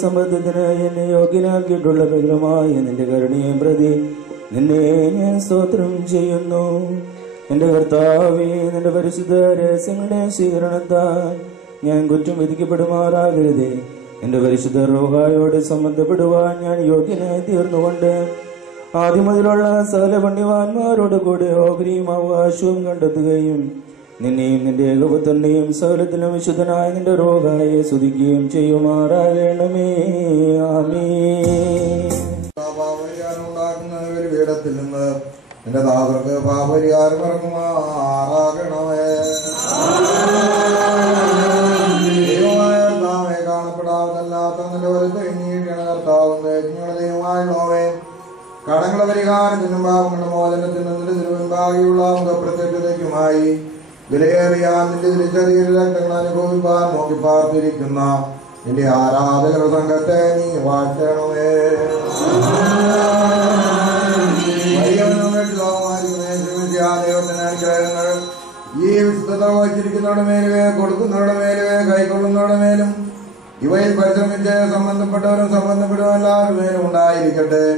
സമ്മതത്തിനായി എന്നെ യോഗ്യനാക്കിയിട്ടുള്ള ഭദ്രമായ നിന്റെ കരുണയെ പ്രതി നിന്നെ ഞാൻ സ്തോത്രം ചെയ്യുന്നു. എന്റെ കർത്താവേ, നിന്റെ പരിശുദ്ധ രഹസ്യങ്ങളുടെ സ്വീകരണത്താൽ ഞാൻ കുറ്റം വിധിക്കപ്പെടുമാറാകരുതേ. എന്റെ പരിശുദ്ധ റൂഹായോട് സംബന്ധപ്പെടുവാൻ ഞാൻ യോഗ്യനായി തീർന്നുകൊണ്ട് ആദ്യം മുതലുള്ള സകല പുണ്യവാന്മാരോട് കൂടെ ഓഹരിയും അവകാശവും കണ്ടെത്തുകയും നിന്നെയും നിന്റെ ഏകപുത്രനെയും സകലത്തിലും വിശുദ്ധനായ നിന്റെ റൂഹായെ സ്തുതിക്കുകയും ചെയ്യുമാറാകണമേ. ആമേൻ. ഒരു പീഠത്തിൽ നിന്ന് എന്റെ ദാസർക്ക് പാപരിഹാരം ഇറങ്ങുമാറാകണമേ. ദൈവമായ കാണപ്പെടാവുന്നല്ലാത്ത നിന്റെ വലത്ത് നീട്ടിയാണ് കർത്താവും ദൈവമായുള്ളവേ. കടങ്ങളുടെ പരിഹാരത്തിനും പാപങ്ങളുടെ മോചനത്തിനും നിന്റെ തിരുവൻപാകിയുള്ള മുഖപ്രത്യക്ഷതയ്ക്കുമായി വിലയേറിയ നിന്റെ തിരിച്ചറിയ രക്തങ്ങൾ അനുഭവിപ്പാൻ നോക്കി പാർത്തിരിക്കുന്ന നിന്റെ ആരാധകര സംഘത്തെ നീ വാഴ്ത്തണമേ. അനുഗ്രഹങ്ങൾ ഈ വിശുദ്ധത വഹിച്ചിരിക്കുന്നവരുടെ മേലുവേ, കൊടുക്കുന്നവരുടെ മേലുവേ, കൈക്കൊള്ളുന്നവരുടെ മേലും ഇവയിൽ പരിശ്രമിച്ച് സംബന്ധപ്പെട്ടവരും സംബന്ധപ്പെടും എല്ലാവരുടെ മേലും ഉണ്ടായിരിക്കട്ടെ.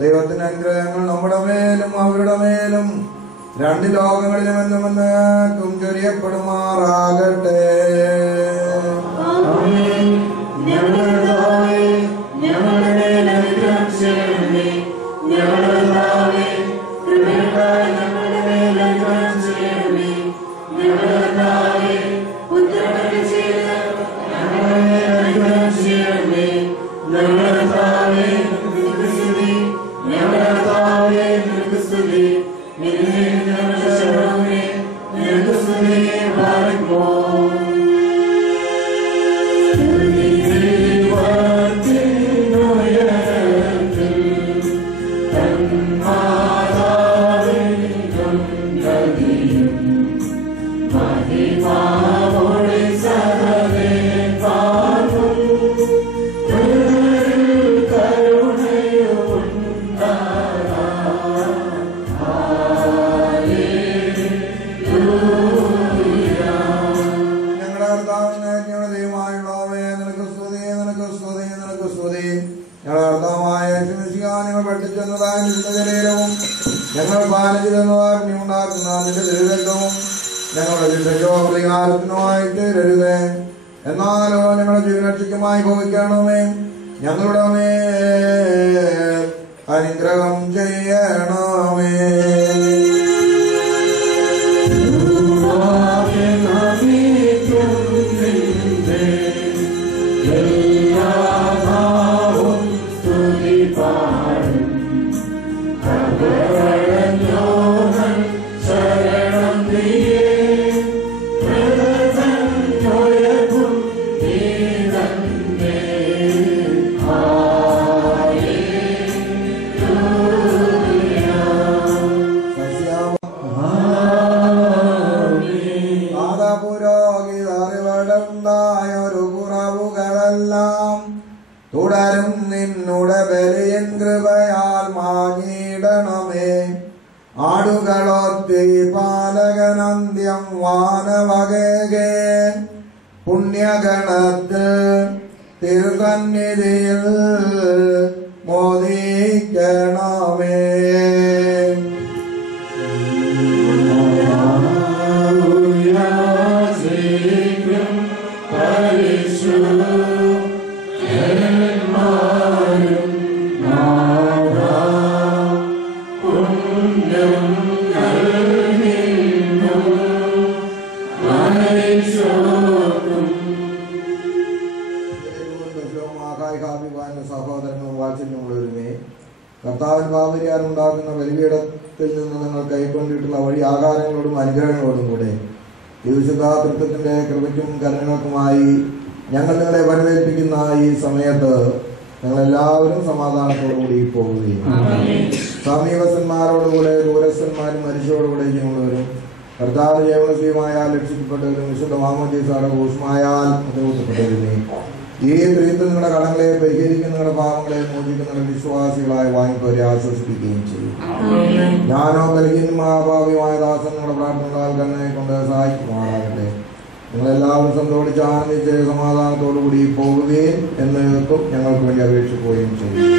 ദൈവത്തിന്റെ അനുഗ്രഹങ്ങൾ നമ്മുടെ മേലും അവരുടെ മേലും രണ്ട് ലോകങ്ങളിലും എന്നുമെന്നും ചൊരിയപ്പെടുമാറാകട്ടെ. ഞങ്ങൾ പാലിച്ചിരുന്നതാർക്കുണ്ടാക്കുന്ന നിന്റെ ദുരിതവും ഞങ്ങളുടെ ശിക്ഷയോ പ്രതികാരത്തിനുമായി തീരരുതേ. എന്നാലോ ഞങ്ങളുടെ ജീവനരക്ഷയ്ക്കുമായി ഭവിക്കണമേ. ഞങ്ങളുടെ മേൽ അനുഗ്രഹം ചെയ്യണമേ. തുടരും നിന്നുടെ ബലിയൻ കൃപയാൽ മാഞ്ഞിടണമേ. ആടുകളൊത്തി പാലകനന്ത്യം വാനവകേ പുണ്യഗണത്തിൽ തിരുസന്നിധിയിൽ മോദിക്കണമേ. ബഹുമാന്യ സഹോദരങ്ങളും വാത്സല്യമുള്ളവരുമേ, കർത്താവിൻ പാപരിയാൽ ഉണ്ടാക്കുന്ന ബലിപീഠത്തിൽ നിന്ന് നിങ്ങൾ കൈക്കൊണ്ടിട്ടുള്ള വഴി ആകാരങ്ങളോടും അനുഗ്രഹങ്ങളോടും കൂടെ വിശുദ്ധ തൃത്വത്തിന്റെ കൃപയ്ക്കും കരുണകൾക്കുമായി ഞങ്ങൾ നിങ്ങളെ വരവേൽപ്പിക്കുന്ന ഈ സമയത്ത് ഞങ്ങളെല്ലാവരും സമാധാനത്തോടുകൂടി പോകുകയും സമീപസ്ഥന്മാരോടുകൂടെ ദൂരസ്ഥന്മാരും മരിച്ചോടുകൂടെ ചെയ്യുന്നവരും കർത്താവ് ജൈവസ്വീയമായാൽ രക്ഷിക്കപ്പെട്ടവരും വിശുദ്ധ മാമോദീസയുടെ ഊഷ്മായാൽ ഉത്തരവിട്ടവരുമേ, ഈ ത്രിത്വം നിങ്ങളുടെ കടങ്ങളെ പരിഹരിക്കുന്ന നിങ്ങളുടെ പാവങ്ങളെ മോചിക്കുന്ന വിശ്വാസികളായി വാങ്ങിപ്പോരെ ആശ്വസിപ്പിക്കുകയും ചെയ്യും. ഞാനോ ബലഹീനും മഹാഭാവിയുമായ ദാസൻ നിങ്ങളുടെ പ്രാർത്ഥനകളാൽ തന്നെ കൊണ്ട് സഹായിക്കുമാറാകട്ടെ. നിങ്ങളെല്ലാവരും സന്തോഷിച്ച് ആനന്ദിച്ച് സമാധാനത്തോടു കൂടി പോകുകയും എന്നേക്കും ഞങ്ങൾക്ക് വേണ്ടി അപേക്ഷിക്കുകയും ചെയ്യും.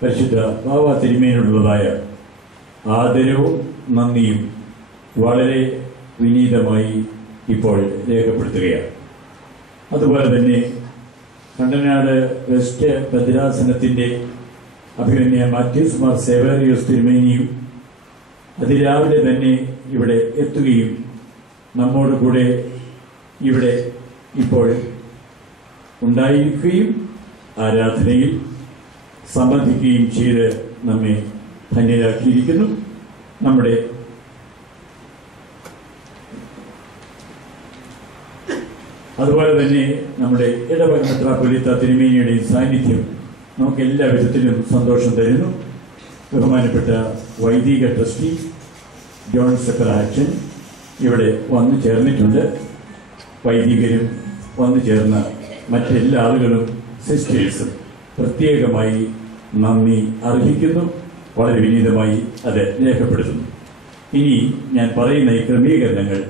പരിശുദ്ധ ബാബ തിരുമേനിയുള്ളതായ ആദരവും നന്ദിയും വളരെ വിനീതമായി ഇപ്പോൾ രേഖപ്പെടുത്തുകയാണ്. അതുപോലെ തന്നെ കണ്ടനാട് വെസ്റ്റ് ഭദ്രാസനത്തിൻ്റെ അഭിമന്യ മാത്യൂസ് മാർ സേവേറിയോസ് തിരുമേനിയും അതിരാവിലെ തന്നെ ഇവിടെ എത്തുകയും നമ്മോട് കൂടെ ഇവിടെ ഇപ്പോൾ ഉണ്ടായിരിക്കുകയും ആരാധനയിൽ സംബന്ധിക്കുകയും ചെയ്ത് നമ്മെ ധന്യരാക്കിയിരിക്കുന്നു. നമ്മുടെ അതുപോലെ തന്നെ നമ്മുടെ ഇടവക മെത്രാപ്പൊലീത്ത തിരുമേനിയുടെയും സാന്നിധ്യം നമുക്ക് എല്ലാ വിധത്തിലും സന്തോഷം തരുന്നു. ബഹുമാനപ്പെട്ട വൈദിക ട്രസ്റ്റി ജോൺ സെപ്പറാച്ചൻ ഇവിടെ വന്നു ചേർന്നിട്ടുണ്ട്. വൈദികരും വന്നു ചേർന്ന മറ്റെല്ലാ ആളുകളും സിസ്റ്റേഴ്സും പ്രത്യേകമായി നന്ദി അർഹിക്കുന്നു. വളരെ വിനീതമായി അത് രേഖപ്പെടുത്തുന്നു. ഇനി ഞാൻ പറയുന്ന ഈ ക്രമീകരണങ്ങൾ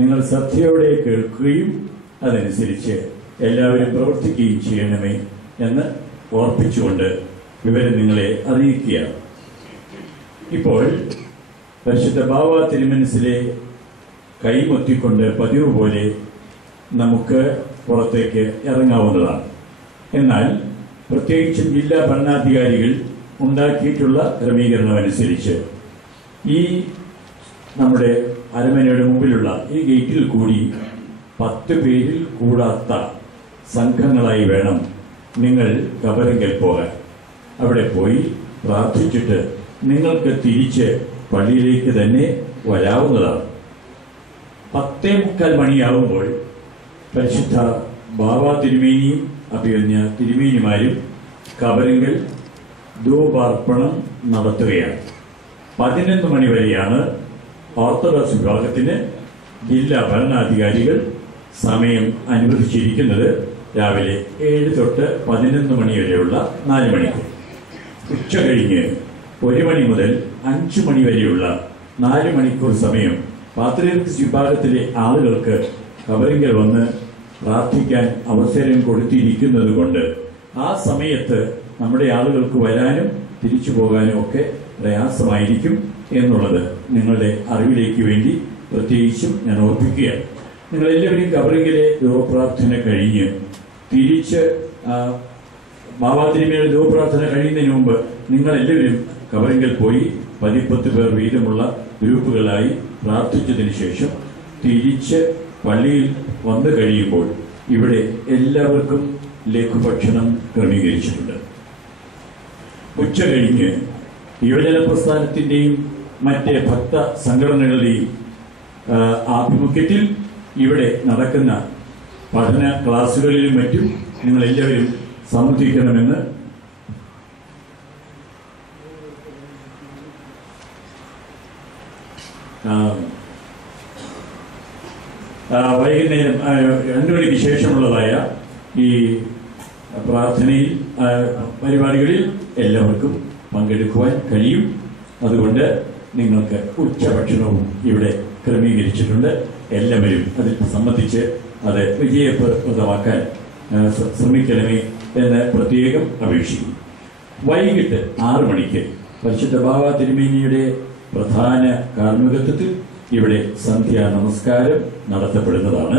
നിങ്ങൾ ശ്രദ്ധയോടെ കേൾക്കുകയും അതനുസരിച്ച് എല്ലാവരും പ്രവർത്തിക്കുകയും ചെയ്യണമേ എന്ന് ഓർപ്പിച്ചുകൊണ്ട് വിവരം നിങ്ങളെ അറിയിക്കുകയാണ്. ഇപ്പോൾ പരിശുദ്ധ ബാവ തിരുമനസിലെ കൈമൊത്തിക്കൊണ്ട് പതിവ് പോലെ നമുക്ക് പുറത്തേക്ക് ഇറങ്ങാവുന്നതാണ്. എന്നാൽ പ്രത്യേകിച്ചും ജില്ലാ ഭരണാധികാരികൾ ഉണ്ടാക്കിയിട്ടുള്ള ക്രമീകരണം അനുസരിച്ച് ഈ നമ്മുടെ അരമനയുടെ മുമ്പിലുള്ള ഈ ഗേറ്റിൽ കൂടി 10 പേരിൽ കൂടാത്ത സംഘങ്ങളായി വേണം നിങ്ങൾ കബറിങ്കൽ പോകാൻ. അവിടെ പോയി പ്രാർത്ഥിച്ചിട്ട് നിങ്ങൾക്ക് തിരിച്ച് പള്ളിയിലേക്ക് തന്നെ വരാവുന്നതാണ്. 10:45 മണിയാവുമ്പോൾ പരിശുദ്ധ ബാവ തിരുമേനിയും അഭിമന്യ തിരുമേനിമാരും കബറിങ്കൽ ധൂപാർപ്പണം നടത്തുകയാണ്. 11 മണി വരെയാണ് ഓർത്തഡോക്സ് വിഭാഗത്തിന് ജില്ലാ ഭരണാധികാരികൾ സമയം അനുവദിച്ചിരിക്കുന്നത്. രാവിലെ 7 തൊട്ട് 11 മണി വരെയുള്ള 4 മണിക്കൂർ. ഉച്ച കഴിഞ്ഞ് 1 മണി മുതൽ 5 മണി വരെയുള്ള 4 മണിക്കൂർ സമയം പാത്രിയർക്കീസ് വിഭാഗത്തിലെ ആളുകൾക്ക് കബറിങ്കൽ വന്ന് പ്രാർത്ഥിക്കാൻ അവസരം കൊടുത്തിരിക്കുന്നത് കൊണ്ട് ആ സമയത്ത് നമ്മുടെ ആളുകൾക്ക് വരാനും തിരിച്ചു പോകാനും ഒക്കെ പ്രയാസമായിരിക്കും എന്നുള്ളത് നിങ്ങളുടെ അറിവിലേക്ക് വേണ്ടി പ്രത്യേകിച്ചും ഞാൻ ഓർപ്പിക്കുകയാണ്. നിങ്ങളെല്ലാവരും കബറിങ്കലെ ധൂപ്രാർത്ഥന കഴിഞ്ഞ് തിരിച്ച് ബാബാതിരുമേയുടെ ധൂപ്രാർത്ഥന കഴിയുന്നതിന് മുമ്പ് നിങ്ങളെല്ലാവരും കബറിങ്കൽ പോയി 10 പേർ വീതമുള്ള ഗ്രൂപ്പുകളായി പ്രാർത്ഥിച്ചതിന് ശേഷം തിരിച്ച് പള്ളിയിൽ വന്നു കഴിയുമ്പോൾ ഇവിടെ എല്ലാവർക്കും ലഘുഭക്ഷണം ക്രമീകരിച്ചിട്ടുണ്ട്. ഉച്ച കഴിഞ്ഞ് യുവജന പ്രസ്ഥാനത്തിന്റെയും മറ്റ് ഭക്ത സംഘടനകളുടെയും ആഭിമുഖ്യത്തിൽ ഇവിടെ നടക്കുന്ന പഠന ക്ലാസുകളിലും മറ്റും നിങ്ങളെല്ലാവരും സംബന്ധിക്കണമെന്ന് വൈകുന്നേരം 2 മണിക്ക് ശേഷമുള്ളതായ ഈ പ്രാർത്ഥനയിൽ പരിപാടികളിൽ എല്ലാവർക്കും പങ്കെടുക്കുവാൻ കഴിയും. അതുകൊണ്ട് നിങ്ങൾക്ക് ഉച്ചഭക്ഷണവും ഇവിടെ ക്രമീകരിച്ചിട്ടുണ്ട്. എല്ലാവരും അതിൽ സംബന്ധിച്ച് അത് വിജയപ്രദമാക്കാൻ ശ്രമിക്കണമേ എന്ന് പ്രത്യേകം അപേക്ഷിക്കും. വൈകിട്ട് 6 മണിക്ക് പരിശുദ്ധ ബാവ തിരുമേനിയുടെ പ്രധാന കാർമ്മികത്വത്തിൽ ഇവിടെ സന്ധ്യാ നമസ്കാരം നടത്തപ്പെടുന്നതാണ്.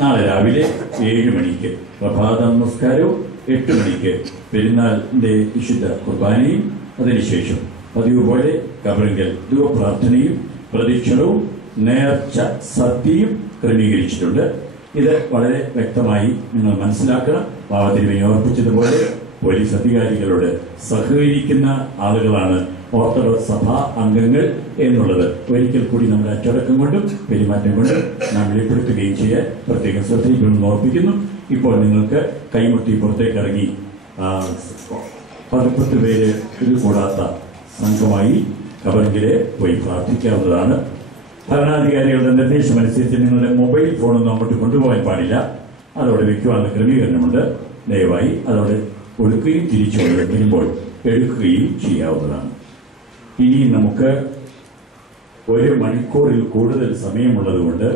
നാളെ രാവിലെ 7 മണിക്ക് പ്രഭാത നമസ്കാരവും 8 മണിക്ക് പെരുന്നാളിന്റെ വിശുദ്ധ കുർബാനയും അതിനുശേഷം പതിവ് പോലെ കബറിങ്കൽ ധൂപപ്രാർത്ഥനയും പ്രദക്ഷിണവും നേർച്ച സദ്യയും ക്രമീകരിച്ചിട്ടുണ്ട്. ഇത് വളരെ വ്യക്തമായി നിങ്ങൾ മനസ്സിലാക്കണം. ബാവതിരുമേനി ഓർപ്പിച്ചതുപോലെ പോലീസ് അധികാരികളോട് സഹകരിക്കുന്ന ആളുകളാണ് ഓർത്തഡോക്സ് സഭാ അംഗങ്ങൾ എന്നുള്ളത് ഒരിക്കൽ കൂടി നമ്മുടെ അച്ചടക്കം കൊണ്ടും പെരുമാറ്റം കൊണ്ടും നാം വെളിപ്പെടുത്തുകയും ചെയ്യാൻ പ്രത്യേകം ശ്രദ്ധയിൽപ്പെടുന്നു ഓർപ്പിക്കുന്നു. ഇപ്പോൾ നിങ്ങൾക്ക് കൈമുട്ടി പുറത്തേക്ക് ഇറങ്ങി 10 പേര് ഇത് കൂടാത്ത സംഘമായി കബറിങ്കിലെ പോയി പ്രാർത്ഥിക്കാവുന്നതാണ്. ഭരണാധികാരികളുടെ നിർദ്ദേശമനുസരിച്ച് നിങ്ങളുടെ മൊബൈൽ ഫോണൊന്നും അങ്ങോട്ട് കൊണ്ടുപോകാൻ പാടില്ല. അതോടെ വെക്കുവാനുള്ള ക്രമീകരണമുണ്ട്. ദയവായി അതോടെ കൊടുക്കുകയും തിരിച്ചു വരുമ്പോൾ എടുക്കുകയും ചെയ്യാവുന്നതാണ്. ഇനി നമുക്ക് 1 മണിക്കൂറിൽ കൂടുതൽ സമയമുള്ളതുകൊണ്ട്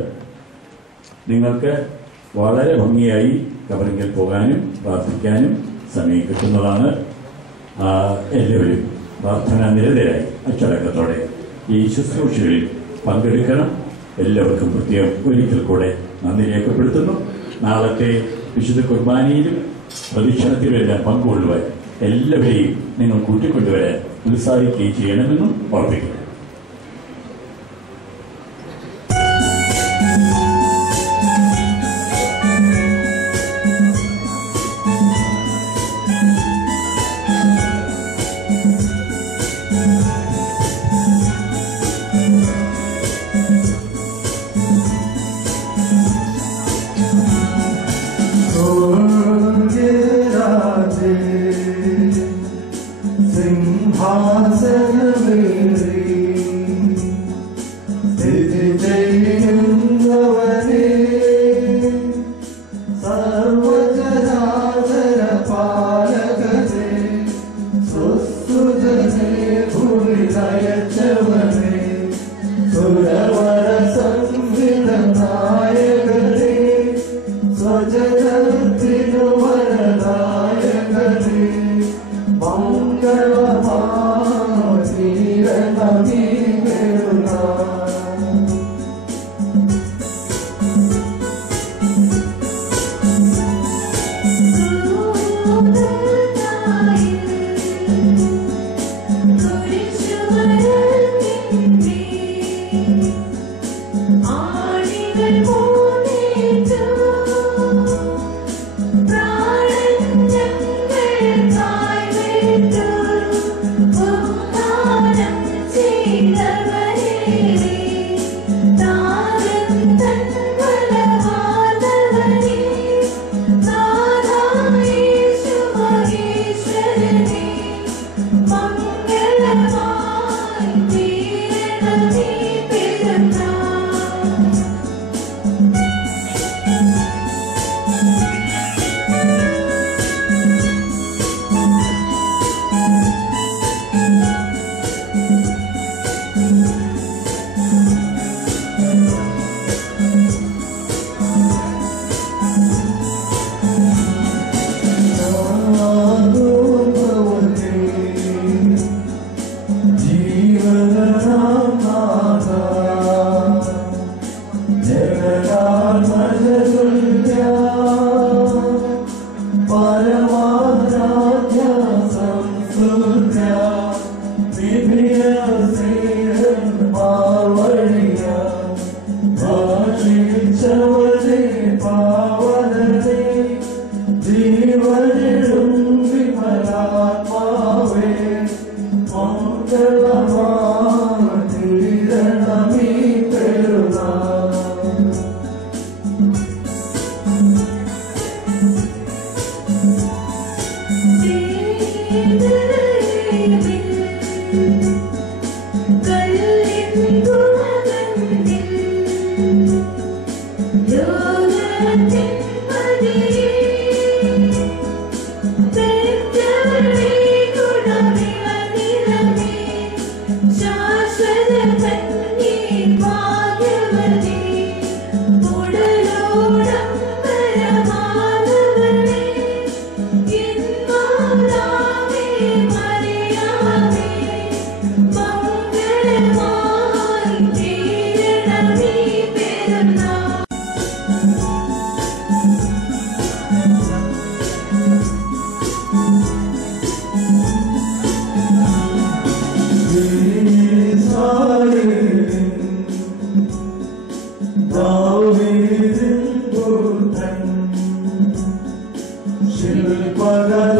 നിങ്ങൾക്ക് വളരെ ഭംഗിയായി കബറിങ്കൽ പോകാനും പ്രാർത്ഥിക്കാനും സമയം കിട്ടുന്നതാണ്. എല്ലാവരും പ്രാർത്ഥനാ നിരതരായി അച്ചടക്കത്തോടെ ഈ ശുശ്രൂഷകളിൽ പങ്കെടുക്കണം. എല്ലാവർക്കും പ്രത്യേകം ഒരിക്കൽ കൂടെ നന്ദി രേഖപ്പെടുത്തുന്നു. നാളത്തെ വിശുദ്ധ കുർബാനയിലും പ്രദക്ഷിണത്തിലെല്ലാം പങ്കുകൊള്ളുവാൻ എല്ലാവരെയും നിങ്ങൾ കൂട്ടിക്കൊണ്ടുവരാൻ ഉത്സാഹിക്കുകയും ചെയ്യണമെന്നും ഓർമ്മിക്കുന്നു. Thank you.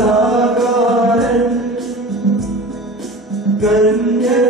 ശില്പകലാകാരൻ കന്യ